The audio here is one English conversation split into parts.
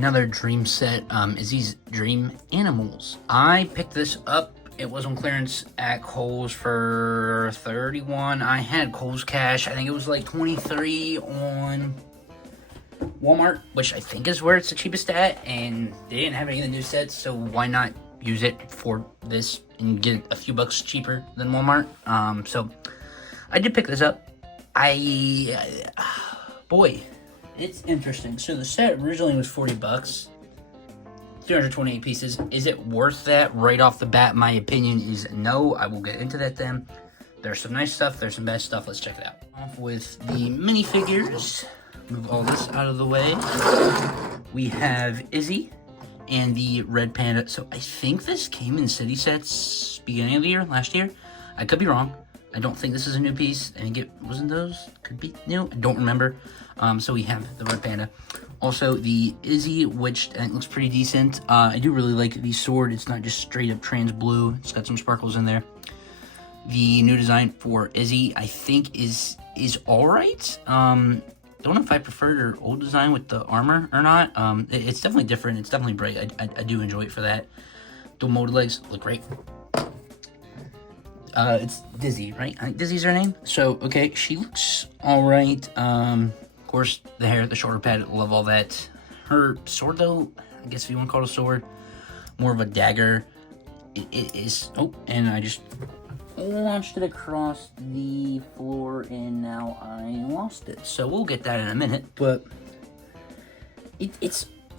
another dream set, Izzies Dream Animals. I picked this up. It was on clearance at Kohl's for $31. I had Kohl's cash. I think it was like $23 on Walmart, which I think is where it's the cheapest at. And they didn't have any of the new sets, so why not use it for this and get it a few bucks cheaper than Walmart? So I did pick this up. Boy, it's interesting. So the set originally was 40 bucks. 328 pieces. Is it worth that right off the bat? My opinion is no. I will get into that then. There's some nice stuff. There's some bad stuff. Let's check it out. Off with the minifigures. Move all this out of the way. We have Izzy and the red panda. So I think this came in city sets beginning of the year, last year. I could be wrong. I don't think this is a new piece. I think it wasn't those. Could be new. I don't remember. So we have the red panda. Also, the Izzy, which I think looks pretty decent. I do really like the sword. It's not just straight up trans blue. It's got some sparkles in there. The new design for Izzy, I think, is all right. Don't know if I preferred her old design with the armor or not. It's definitely different. It's definitely bright. I do enjoy it for that. Dual molded legs look great. It's Dizzy, right? I think Dizzy's her name. So, okay, she looks all right. Of course, the hair, the shoulder pad, love all that. Her sword, though, I guess if you want to call it a sword, more of a dagger. It is... Oh, and I just launched it across the floor, and now I lost it. So we'll get that in a minute, but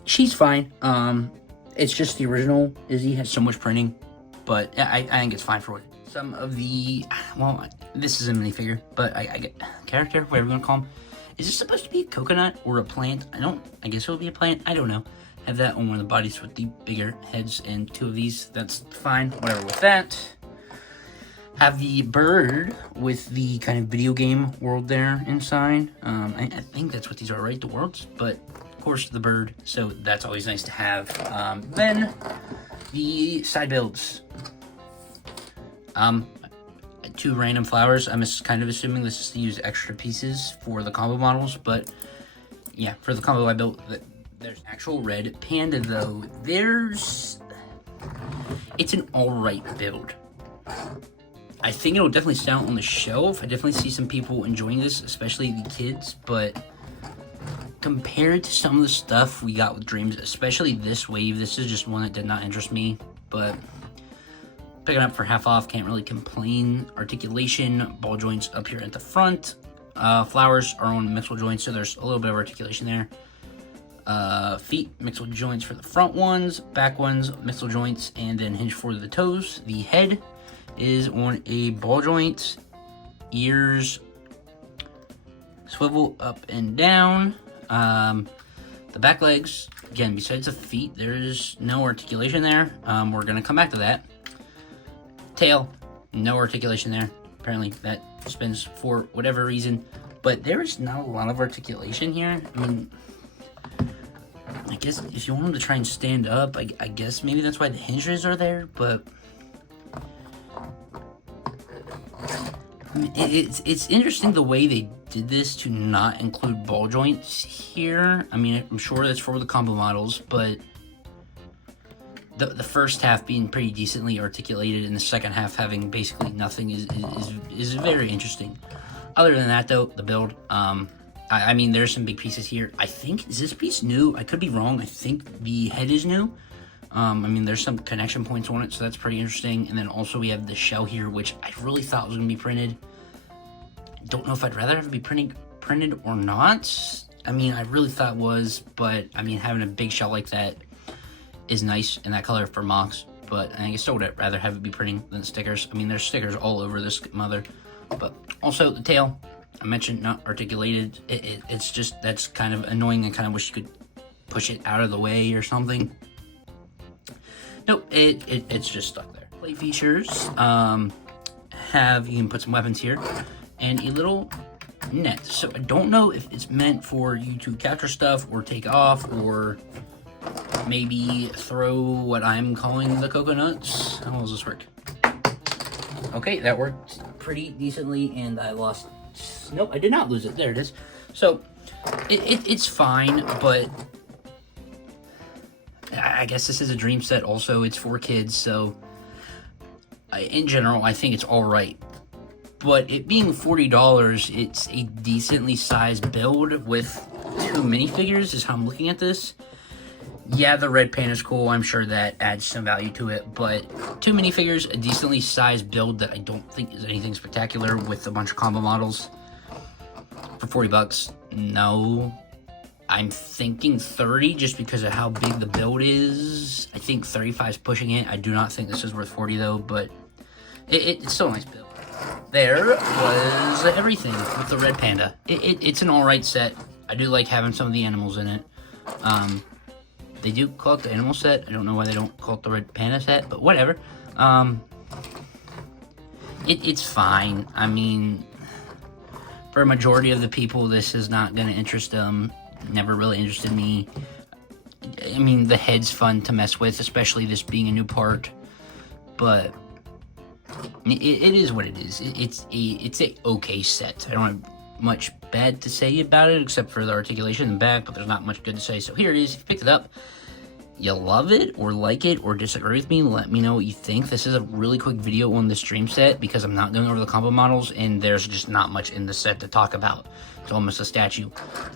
she's fine. It's just the original Izzy has so much printing, but I think it's fine for it. Some of the... Well, this is a minifigure, but I get... Character, whatever you want to call him. Is this supposed to be a coconut or a plant? I guess it would be a plant. I don't know. Have that on one of the bodies with the bigger heads and two of these. That's fine. Whatever with that. Have the bird with the kind of video game world there inside. I think that's what these are, right? The worlds. But, of course, the bird. So that's always nice to have. Then, the side builds. Two random flowers. I'm kind of assuming this is to use extra pieces for the combo models, but yeah, for the combo I built, there's actual red panda though. It's an alright build. I think it'll definitely stand on the shelf. I definitely see some people enjoying this, especially the kids, but compared to some of the stuff we got with Dreamzzz, especially this wave, this is just one that did not interest me, but picking up for half off, can't really complain. Articulation, ball joints up here at the front. Flowers are on mixed joints, so there's a little bit of articulation there. Feet, mixed joints for the front ones, back ones, mixed joints, and then hinge for the toes. The head is on a ball joint. Ears swivel up and down. The back legs, again, besides the feet, there's no articulation there. We're gonna come back to that. Tail, no articulation there. Apparently that spins for whatever reason, but there is not a lot of articulation here. I mean, I guess if you want them to try and stand up, I guess maybe that's why the hinges are there, but I mean, it's interesting the way they did this to not include ball joints here. I mean, I'm sure that's for the combo models, but the first half being pretty decently articulated and the second half having basically nothing is very interesting. Other than that, though, the build, I mean, there's some big pieces here. I think, is this piece new? I could be wrong. I think the head is new. I mean, there's some connection points on it, so that's pretty interesting. And then also we have the shell here, which I really thought was going to be printed. Don't know if I'd rather have it be printed or not. I mean, I really thought it was, but I mean, having a big shell like that is nice in that color for mocks, but I think I still would rather have it be printing than stickers. I mean, there's stickers all over this mother, but also the tail, I mentioned not articulated. It's just, that's kind of annoying. I kind of wish you could push it out of the way or something. Nope, it's just stuck there. Play features, you can put some weapons here, and a little net. So I don't know if it's meant for you to capture stuff or take off, or maybe throw what I'm calling the coconuts. How does this work? Okay, that worked pretty decently, and I lost... Nope, I did not lose it. There it is. So, it's fine, but I guess this is a dream set also. It's for kids, so in general, I think it's alright. But it being $40, it's a decently sized build with 2 minifigures is how I'm looking at this. Yeah, the red panda's cool. I'm sure that adds some value to it. But 2 minifigures, a decently sized build that I don't think is anything spectacular with a bunch of combo models. For 40 bucks, no. I'm thinking 30 just because of how big the build is. I think 35 is pushing it. I do not think this is worth 40 though, but it's still a nice build. There was everything with the red panda. It's an alright set. I do like having some of the animals in it. They do call it the animal set. I don't know why they don't call it the red panda set, but whatever. It's fine. I mean, for a majority of the people, this is not going to interest them. Never really interested me. I mean, the head's fun to mess with, especially this being a new part. But it is what it is. It's a okay set. I don't have much bad to say about it except for the articulation in the back, but there's not much good to say. So here it is. If you picked it up, you love it or like it or disagree with me, let me know what you think. This is a really quick video on this dream set because I'm not going over the combo models and there's just not much in the set to talk about. It's almost a statue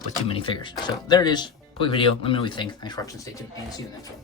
with too many figures. So there it is. Quick video. Let me know what you think. Thanks for watching. Stay tuned and see you in the next one.